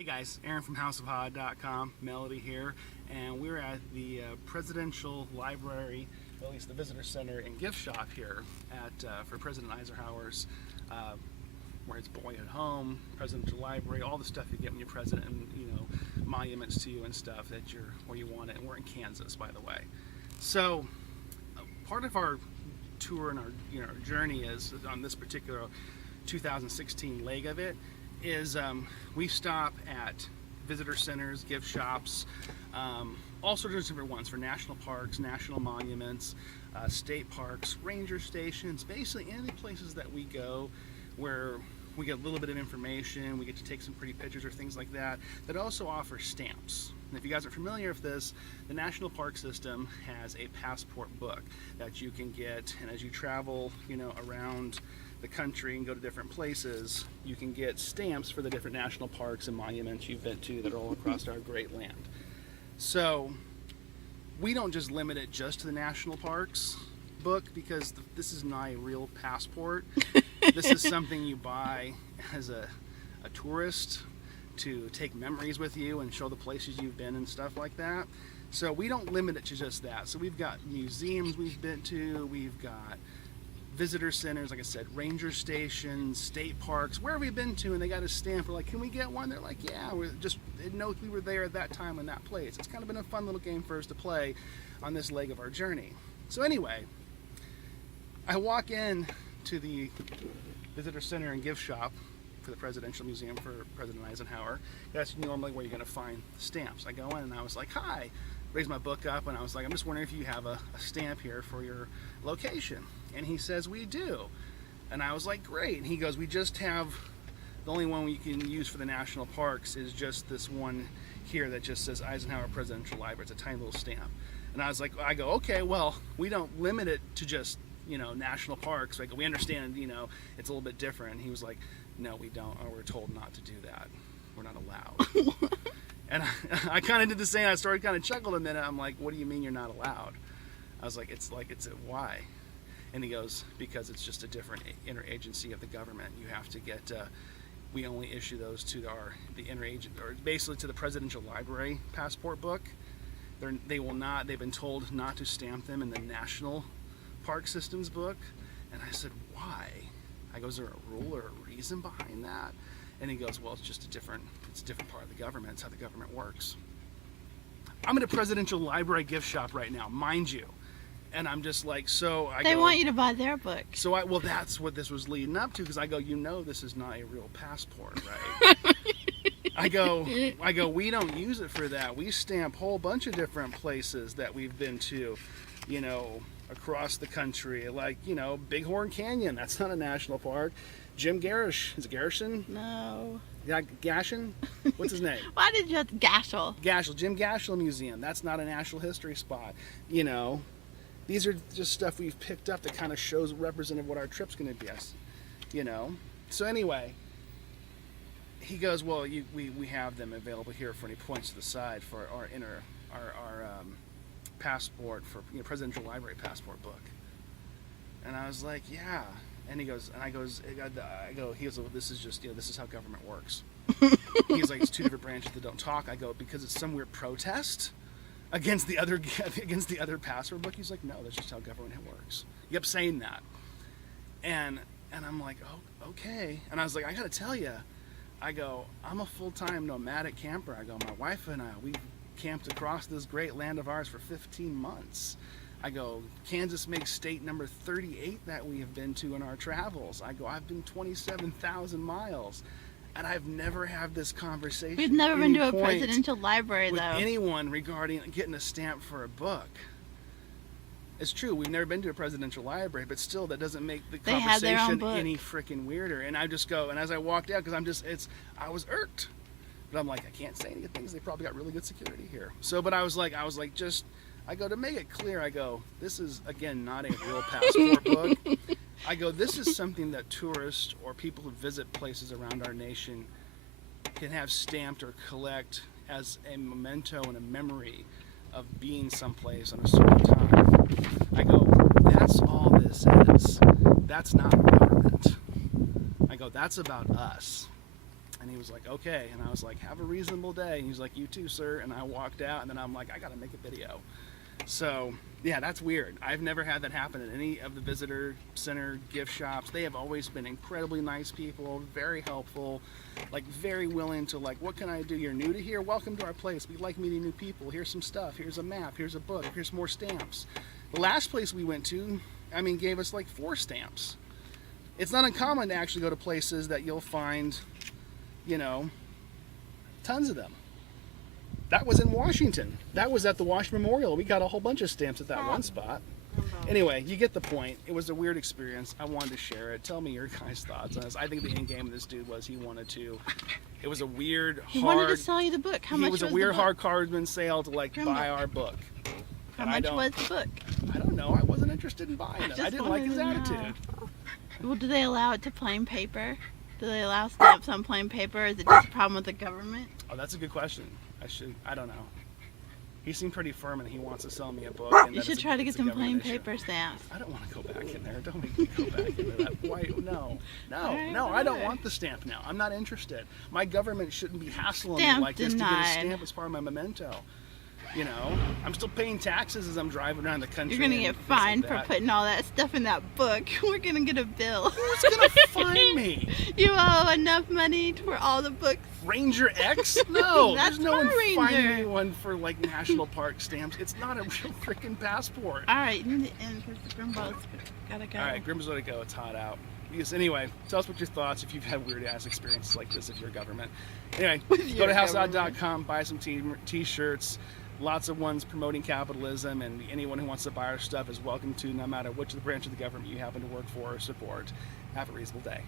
Hey guys, Aaron from houseofhod.com, Melody here, and we're at the Presidential Library, at least the Visitor Center and Gift Shop here for President Eisenhower's, where his boyhood home, Presidential Library, all the stuff you get when you're president, and monuments to you and stuff that you're where you want it. And we're in Kansas, by the way. So part of our tour and our journey is on this particular 2016 leg of it. We stop at visitor centers, gift shops, all sorts of different ones for national parks, national monuments, state parks, ranger stations, basically any places that we go where we get a little bit of information, we get to take some pretty pictures or things like that, that also offer stamps. And if you guys are familiar with this, the National Park System has a passport book that you can get, and as you travel, around the country and go to different places, you can get stamps for the different national parks and monuments you've been to that are all across our great land. So we don't just limit it just to the national parks book, because this is not a real passport. This is something you buy as a tourist to take memories with you and show the places you've been and stuff like that. So we don't limit it to just that. So we've got museums we've been to, we've got visitor centers, like I said, ranger stations, state parks, where have we been to, and they got a stamp. We're like, can we get one? They're like, yeah, it knows we were there at that time in that place. It's kind of been a fun little game for us to play on this leg of our journey. So anyway, I walk in to the visitor center and gift shop for the Presidential Museum for President Eisenhower. That's normally where you're going to find stamps. I go in and I was like, hi, raised my book up, and I was like, I'm just wondering if you have a stamp here for your location. And he says, we do. And I was like, great. And he goes, we just have, the only one you can use for the national parks is just this one here that just says Eisenhower Presidential Library. It's a tiny little stamp. And I go, okay, well, we don't limit it to just, national parks. Like, we understand, it's a little bit different. And he was like, no, we don't, or we're told not to do that. We're not allowed. And I kind of did the same. I started kind of chuckled a minute. I'm like, what do you mean you're not allowed? I was like, why? And he goes, because it's just a different interagency of the government. You have to get, we only issue those to the interagent, or basically to the Presidential Library passport book. They've been told not to stamp them in the National Park Systems book. And I said, why? I go, is there a rule or a reason behind that? And he goes, well, it's a different part of the government. It's how the government works. I'm at a Presidential Library gift shop right now, mind you. And I'm just like, they want you to buy their book. So well, that's what this was leading up to, because I go, this is not a real passport, right? I go, we don't use it for that. We stamp a whole bunch of different places that we've been to, across the country, like, Bighorn Canyon. That's not a national park. Jim Garish, is it Garrison? No. Yeah, Gashin? What's his name? Why did you have to Gashel? Gashel, Jim Gashel Museum. That's not a national history spot. These are just stuff we've picked up that kind of shows representative what our trip's going to be. So anyway, he goes, well, we have them available here for any points to the side for our passport for Presidential Library passport book. And I was like, yeah. And he goes, and I go, he goes, well, this is just, this is how government works. He's like, it's two different branches that don't talk. I go, because it's some weird protest against the other passport book. He's like, no, that's just how government works. He kept saying that. And I'm like, oh, okay. And I was like, I gotta tell you, I go, I'm a full-time nomadic camper. I go, my wife and I, we camped across this great land of ours for 15 months. I go, Kansas makes state number 38 that we have been to in our travels. I go, I've been 27,000 miles, and I've never had this conversation. We've never been to a presidential library, with though. anyone regarding getting a stamp for a book. It's true, we've never been to a presidential library, but still, that doesn't make the conversation any freaking weirder. And I just go, and as I walked out, because I was irked. But I'm like, I can't say any good things. They probably got really good security here. So, but I was like, I go, to make it clear, I go, this is, again, not a real passport book. I go, this is something that tourists or people who visit places around our nation can have stamped or collect as a memento and a memory of being someplace on a certain time. I go, that's all this is. That's not government. I go, that's about us. And he was like, okay. And I was like, have a reasonable day. And he's like, you too, sir. And I walked out, and then I'm like, I gotta make a video. So yeah, that's weird. I've never had that happen at any of the visitor center gift shops. They have always been incredibly nice people, very helpful, like very willing to like, what can I do? You're new to here? Welcome to our place. We like meeting new people. Here's some stuff. Here's a map. Here's a book. Here's more stamps. The last place we went to, I mean, gave us like 4 stamps. It's not uncommon to actually go to places that you'll find, you know, tons of them. That was in Washington. That was at the Wash Memorial. We got a whole bunch of stamps at that one spot. Anyway, you get the point. It was a weird experience. I wanted to share it. Tell me your guys' thoughts on this. I think the end game of this dude was he wanted to. It was a weird, He wanted to sell you the book. How much was It was a weird, hard cardman sale to like buy our book. How much was the book? I don't know. I wasn't interested in buying it. I didn't like his attitude. Well, do they allow it to plain paper? Do they allow stamps on plain paper? Or is it just a problem with the government? Oh, that's a good question. I don't know. He seemed pretty firm, and he wants to sell me a book. And you should try to get some plain paper stamps. I don't want to go back in there. Don't make me go back into that. White. No, I don't want the stamp now. I'm not interested. My government shouldn't be hassling me like this to get a stamp as part of my memento. You know, I'm still paying taxes as I'm driving around the country. You're gonna get fined for putting all that stuff in that book. We're gonna get a bill. Who's gonna fine me? You owe enough money for all the books. Ranger X? No, That's there's no one Ranger. finding anyone for like national park stamps. It's not a real freaking passport. All right, you need to end because Grimbo's gotta go. All right, Grimbo's gotta go. It's hot out. Yes, anyway, tell us what your thoughts if you've had weird ass experiences like this if you're government. Anyway, go to houseout.com, buy some t-shirts. Lots of ones promoting capitalism, and anyone who wants to buy our stuff is welcome to, no matter which branch of the government you happen to work for or support. Have a reasonable day.